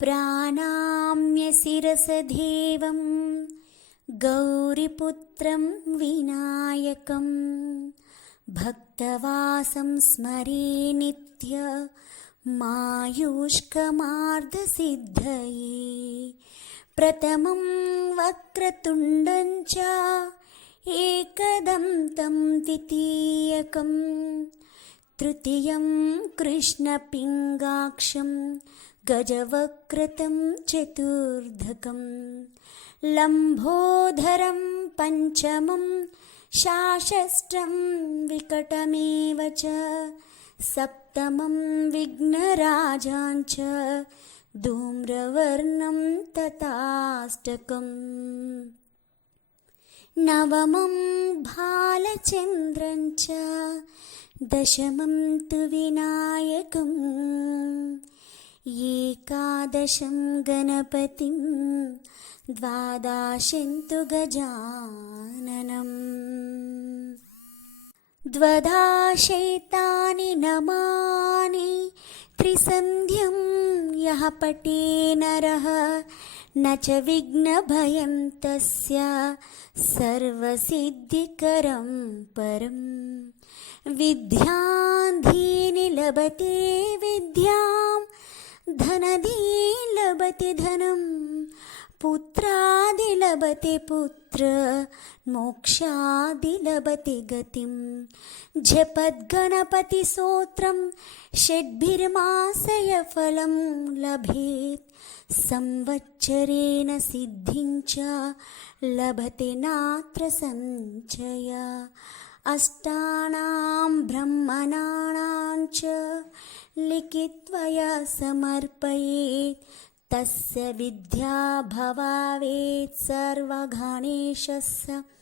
प्राणाम्य शिरसदेवं गौरीपुत्रं विनायकं भक्तवासं स्मरे नित्य मायुष्कमार्धसिद्धये प्रथमं वक्रतुण्डं च एकदन्तं द्वितीयकं तृतीयं कृष्णपिङ्गाक्षं गजवक्त्रं चतुर्धकं लम्बोदरं पञ्चमं षष्ठं विकटमेव च सप्तमं विघ्नराजं च धूम्रवर्णं तथाष्टकम् नवमं भालचन्द्रं च दशमं तु विनायकम् एकादशं गणपतिं द्वादशं तु गजाननम् द्वादशैतानि नामानि त्रिसन्ध्यं यः पठे नरः न च विघ्नभयं तस्य सर्वसिद्धिकरं परम् विद्याधीनि लभते विद्यां धनधी लभते धनं पुत्रादि लभते पुत्र मोक्षादि लभते गतिं जपद्गणपतिस्तोत्रं षड्भिर्मासय फलं लभेत् संवत्सरेण सिद्धिं च लभते नात्र संशय अष्टानां ब्रह्मणां च लिखित्वा समर्पयेत् तस्य विद्या भवावेत् सर्वगणेशस्य